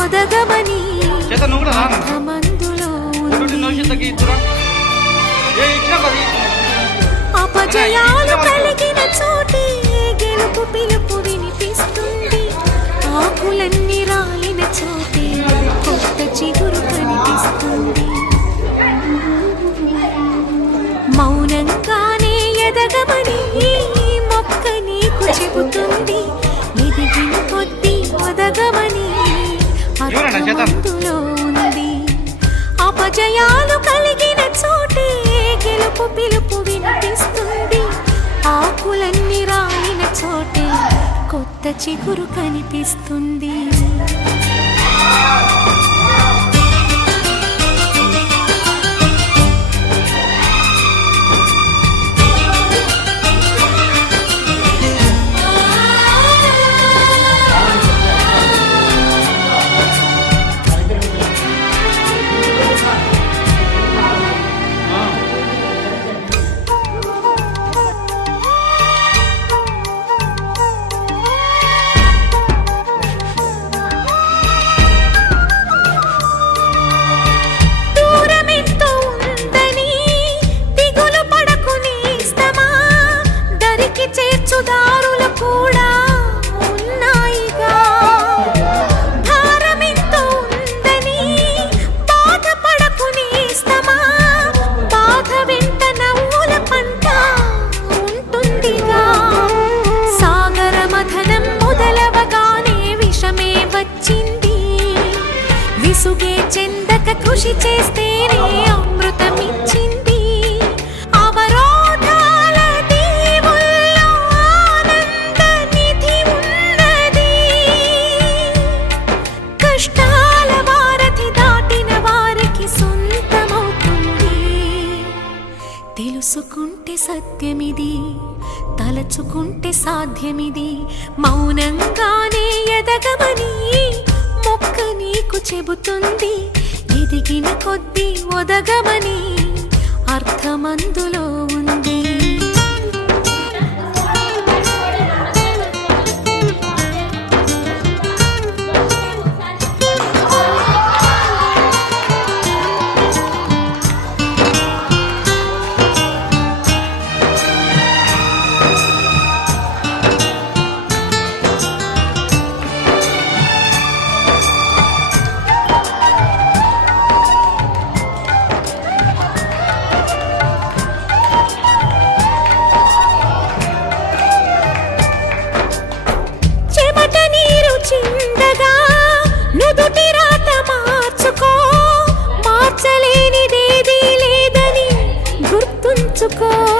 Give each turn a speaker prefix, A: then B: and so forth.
A: ఒదగమని అపజయాలు కలిగిన చోటే గెలుపు పిలుపు వినిపిస్తుంది. ఆకులన్నీ రాలిన చోటే కొత్త చిగురు కనిపిస్తుంది. మౌనంగానే ఎదగమని మొక్క నీకు చెబుతుంది పూలన్నీ రాలిన చోటే కొత్త చిగురు కనిపిస్తుంది. కృషి చేస్తేనే అమృతమిచ్చింది. అవరోధాల దీవుల్లో ఆనంద నిధి ఉన్నది. కష్టాల వారధి దాటిన వారికి సొంతమవుతుంది. తెలుసుకుంటే సత్యమిది తలచుకుంటే సాధ్యమిది. మౌనంగానే ఎదగమని మొక్క నీకు చెబుతుంది. ఎదిగిన కొద్దీ ఒదగమని అర్థమందులో ఉంది. So go.